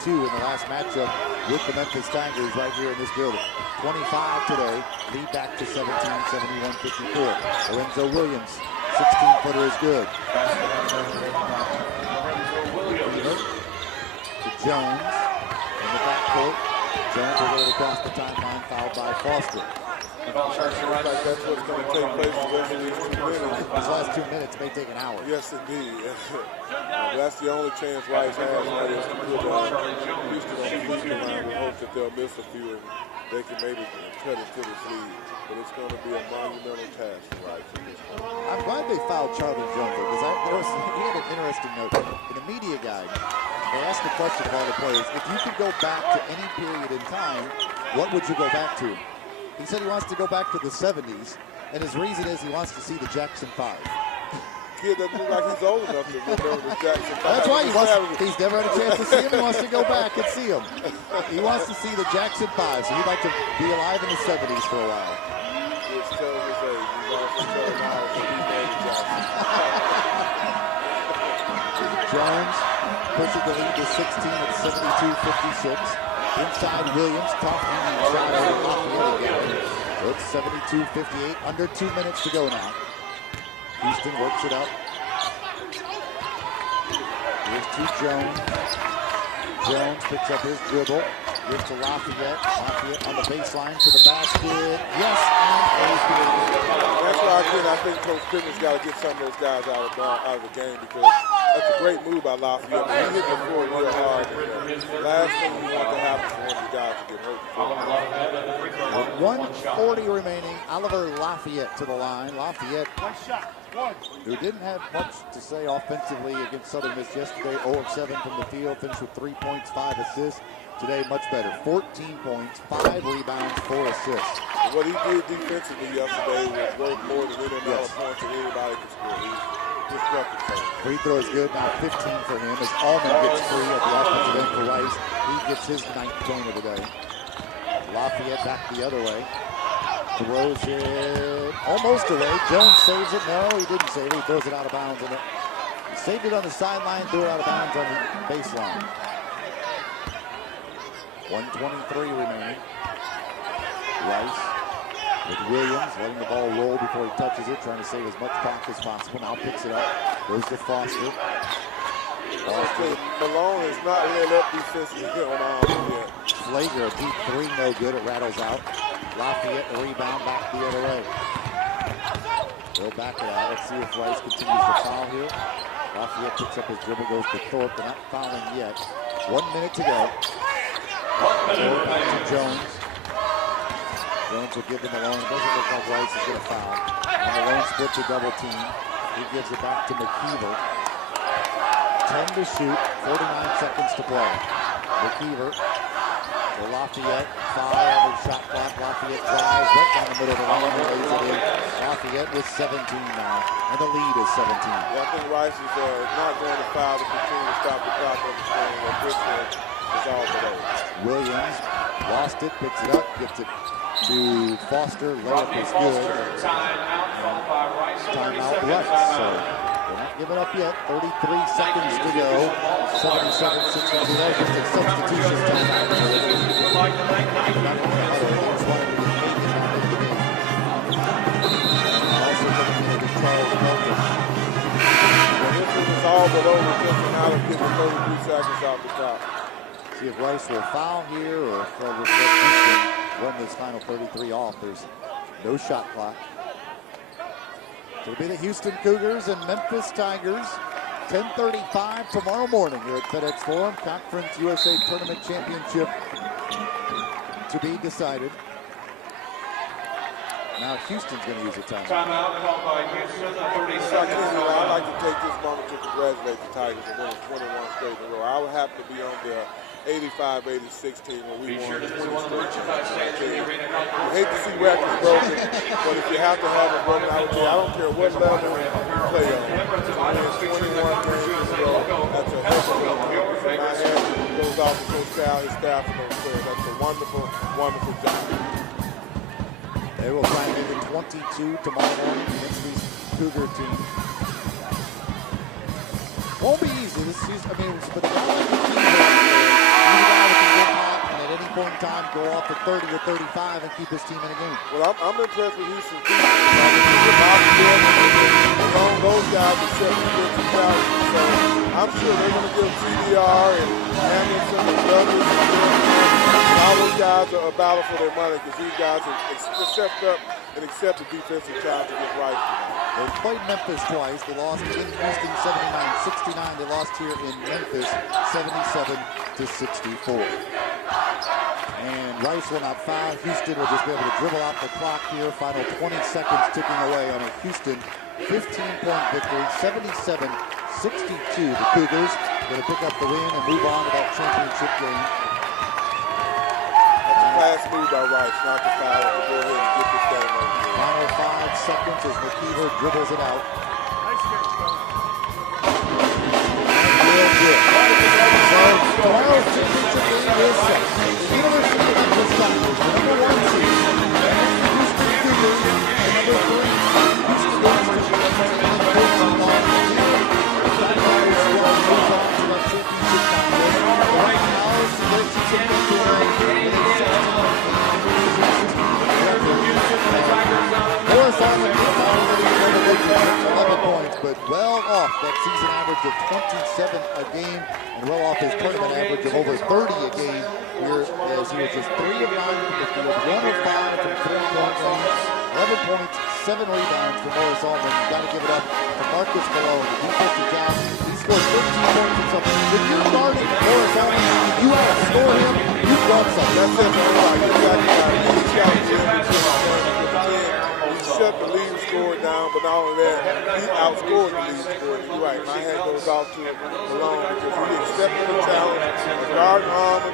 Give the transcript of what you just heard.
2 in the last matchup with the Memphis Tigers right here in this building. 25 today, lead back to 17, 71-54. Lorenzo Williams, 16-footer is good. To Jones in the backcourt. Jones will get it across the timeline, fouled by Foster. Looks like that's what's going to take place in these 2 minutes. These last 2 minutes may take an hour. Yes, indeed. That's the only chance Rice has now is to put Houston on the lead line with hopes that they'll miss a few and they can maybe cut into this lead. But it's going to be a monumental task for Rice at this point. I'm glad they fouled Charlie Jones because he had an interesting note. In the media guide, they asked the question of all the players, if you could go back to any period in time, what would you go back to? He said he wants to go back to the 70s, and his reason is he wants to see the Jackson 5. Kid doesn't look like he's old enough to remember the Jackson 5. That's why he's never had a chance to see him. He wants to go back and see him. He wants to see the Jackson 5, so he'd like to be alive in the 70s for a while. It's telling his age. He's also telling now that he made the Jackson. Jones pushing the lead to 16 at 72-56. Inside Williams, tough easy shot over Lafayette again. So it's 72-58, under 2 minutes to go now. Houston works it up. Here's to Jones. Jones picks up his dribble. Gives to Lafayette. Lafayette on the baseline to the basket. Yes, that's why I think Coach Pittman's got to get some of those guys out of the game because that's a great move by Lafayette. He hit the floor real hard. Last thing you want to happen for one of the guys to get hurt. 1:40 remaining. Oliver Lafayette to the line. Lafayette, who didn't have much to say offensively against Southern Miss yesterday, 0 of 7 from the field, finished with 3 points, 5 assists. Today, much better. 14 points, 5 rebounds, 4 assists. What he did defensively yesterday was worth more than any amount of points that anybody could score. He disrupted things. Free throw is good. Now 15 for him as Allman gets free at the offensive end for Rice. He gets his 9th point of the day. Lafayette back the other way. Throws it almost away. Jones saves it. No, he didn't save it. He throws it out of bounds. And he saved it on the sideline, threw it out of bounds on the baseline. 1:23 remaining. Rice with Williams letting the ball roll before he touches it, trying to save as much clock as possible. Now picks it up. Goes to Foster. Malone has not let up defensively on offense yet. Flager, a deep 3, no good. It rattles out. Lafayette, the rebound back the other way. They'll back it out. Let's see if Rice continues to foul here. Lafayette picks up his dribble, goes to Thorpe. They're not fouling yet. 1 minute to go. Thorpe back to Jones. Jones will give to Malone. It doesn't look like Rice is going to foul. And Malone splits a double team. He gives it back to McKeever. 10 to shoot, 49 seconds to play. McKeever to Lafayette, 5 on the shot clock. Lafayette drives right down the middle of the lane and lays it in. Lafayette with 17 now, and the lead is 17. Yeah, I think Rice is not going to foul to continue to stop the clock on the screen. This is all today. Williams lost it, picks it up, gets it to Foster. Layup is good. Timeout Rice. So they're not giving up yet. 33 seconds to go. 77-62. That's just a substitution timeout. Also taking a minute is Charles Melton. This is all but over just now of getting 33 seconds off the top. See if Rice will foul here or if they'll just let Houston run this final 33 off. There's no shot clock. So it'll be the Houston Cougars and Memphis Tigers. 10:35 tomorrow morning here at FedEx Forum. Conference USA Tournament Championship to be decided. Now Houston's going to use a timeout. Timeout called by Houston, 30 seconds. I'd like to take this moment to congratulate the Tigers for winning 21 straight in a row. I would have to be on the 85-86 team when we won 20 straight. I hate to see records broken, but if you have to have it broken, I would say I don't care what level you play on. To win 21 games in a row, that's a heck of a job. My hand goes off to Coach Sal, his staff, and those players. That's a wonderful, wonderful job. They will try and make it 22 tomorrow morning against these Cougar teams. Won't be easy this season. I mean, but the guy like McKeever time, go off for 30 or 35 and keep his team in a game. Well, I'm impressed with Houston's defense. Those guys are set defensive challenges, so I'm sure they're going to give CDR and Anderson and Douglas and all those guys a battle for their money because these guys have stepped up and accepted defensive challenge against Rice. They played Memphis twice. They lost in Houston 79-69. They lost here in Memphis 77-64. And Rice will not foul. Houston will just be able to dribble out the clock here. Final 20 seconds ticking away on a Houston 15-point victory, 77-62. The Cougars going to pick up the win and move on to that championship game. That's a fast move by Rice, not the foul, to go ahead and get this game over. Final 5 seconds as McKeever dribbles it out. Real good. So tomorrow's championship game is set. The University of Memphis Tigers, the number 1 seed, and the Houston Cougars, the number 3 seed. Houston wins to 14 on the year. The Tigers will move on to that championship contest. Right now, it's the championship victory in a 16-point Morris Almond is already in the league, 11 points, but well off that season average of 27 a game and well off his tournament average of over 30 a game here as he was just 3 of 9 from the field, 1 of 5 from 3-point range, 11 points, 7 rebounds for Morris Almond. You've got to give it up to Marcus Malone, the defensive job. He scored 15 points himself. If you're guarding Morris Almond, if you want to score him, you've done something. That's it, man. Shut the lead score down, but not only that, he outscored the lead score. You're right. My hat goes off to Malone because he accepted the challenge of guarding Almond.